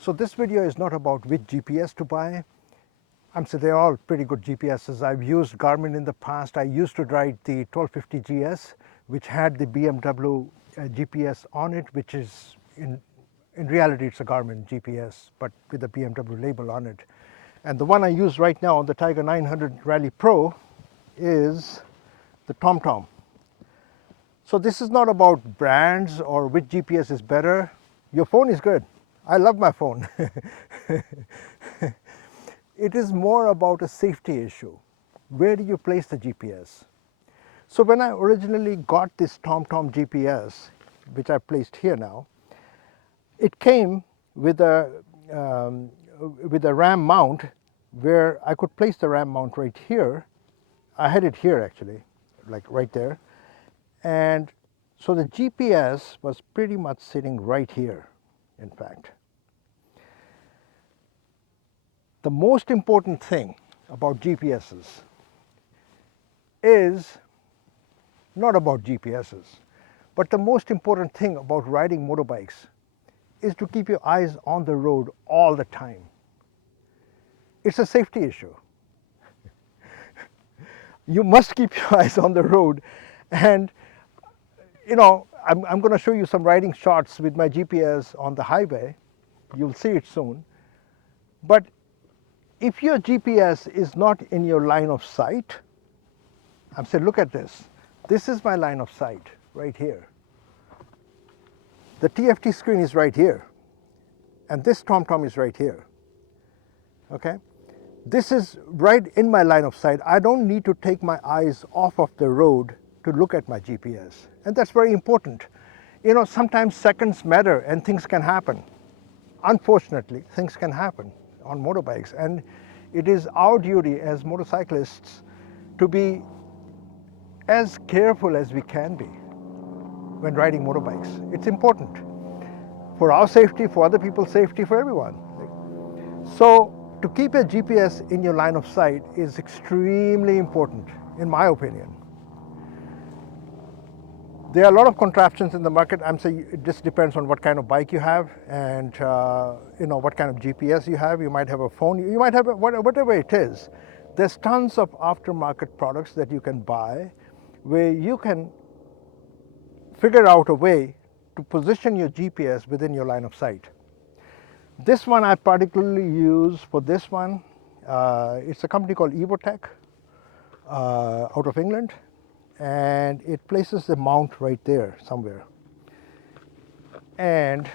So this video is not about which GPS to buy. They're all pretty good GPSs. I've used Garmin in the past. I used to ride the 1250 GS, which had the BMW GPS on it, which is in reality it's a Garmin GPS, but with the BMW label on it. And the one I use right now on the Tiger 900 Rally Pro is the TomTom. So this is not about brands or which GPS is better. Your phone is good. I love my phone. It is more about a safety issue. Where do you place the GPS? So when I originally got this TomTom GPS, which I placed here now, it came with a RAM mount where I could place the RAM mount right here. I had it here actually, like right there. And so the GPS was pretty much sitting right here, in fact. The most important thing about GPSs is not about GPSs, but the most important thing about riding motorbikes is to keep your eyes on the road all the time. It's a safety issue. You must keep your eyes on the road, and I'm going to show you some riding shots with my GPS on the highway. You'll see it soon. But if your GPS is not in your line of sight, I'm saying, look at this. This is my line of sight right here. The TFT screen is right here, and this TomTom is right here. Okay? This is right in my line of sight. I don't need to take my eyes off of the road to look at my GPS, and that's very important. Sometimes seconds matter and things can happen. Unfortunately, things can happen on motorbikes, and it is our duty as motorcyclists to be as careful as we can be when riding motorbikes. It's important for our safety, for other people's safety, for everyone. So to keep a GPS in your line of sight is extremely important, in my opinion. There are a lot of contraptions in the market. I'm saying it just depends on what kind of bike you have and what kind of GPS you have. You might have a phone, you might have whatever it is. There's tons of aftermarket products that you can buy where you can figure out a way to position your GPS within your line of sight. This one I particularly use for this one. It's a company called Evotech out of England. And it places the mount right there somewhere and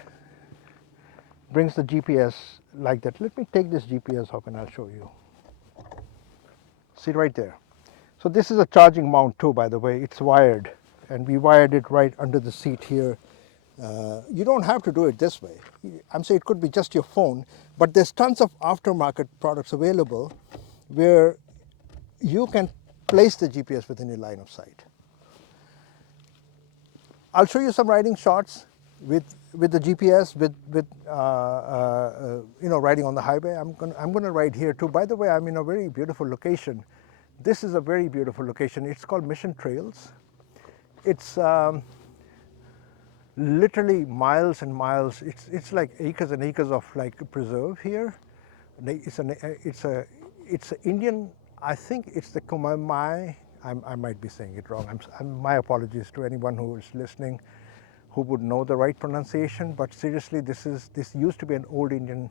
brings the GPS like that. Let me take this GPS off and I'll show you. See right there. So this is a charging mount too, by the way. It's wired, and we wired it right under the seat here. You don't have to do it this way. I'm saying it could be just your phone, but there's tons of aftermarket products available where you can place the GPS within your line of sight. I'll show you some riding shots with the GPS, with riding on the highway. I'm going to ride here too. By the way, I'm in a very beautiful location. This is a very beautiful location. It's called Mission Trails. It's literally miles and miles. It's like acres and acres of like preserve here. It's Indian. I think it's the Kumamai. I might be saying it wrong. My apologies to anyone who is listening who would know the right pronunciation. But seriously, this used to be an old Indian,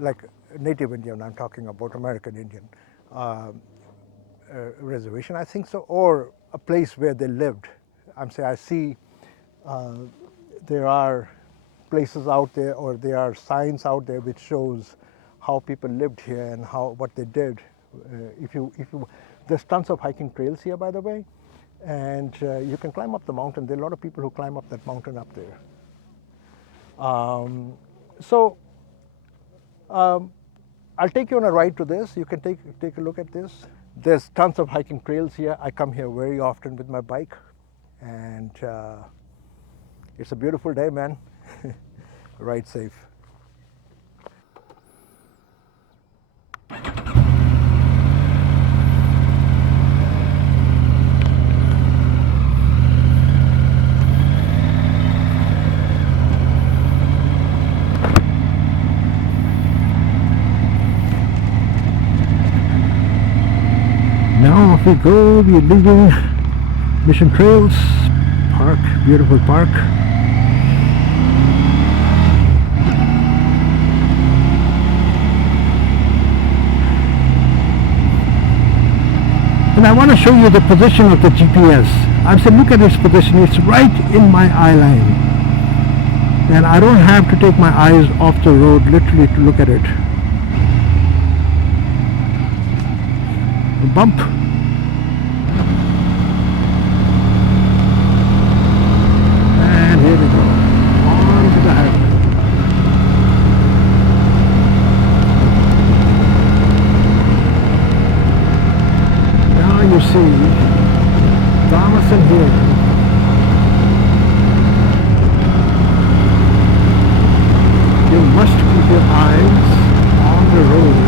like native Indian. I'm talking about American Indian reservation, I think so, or a place where they lived. I see there are places out there, or there are signs out there which shows how people lived here and what they did. There's tons of hiking trails here, by the way, and you can climb up the mountain. There are a lot of people who climb up that mountain up there. I'll take you on a ride to this. You can take a look at this. There's tons of hiking trails here. I come here very often with my bike, and it's a beautiful day, man. Ride safe. we go. We're leaving Mission Trails Park, beautiful park. And I want to show you the position of the GPS. I said, look at its position. It's right in my eye line. And I don't have to take my eyes off the road literally to look at it. A bump. And here we go. On to the highway. Now you see Thomas and here. You must keep your eyes on the road.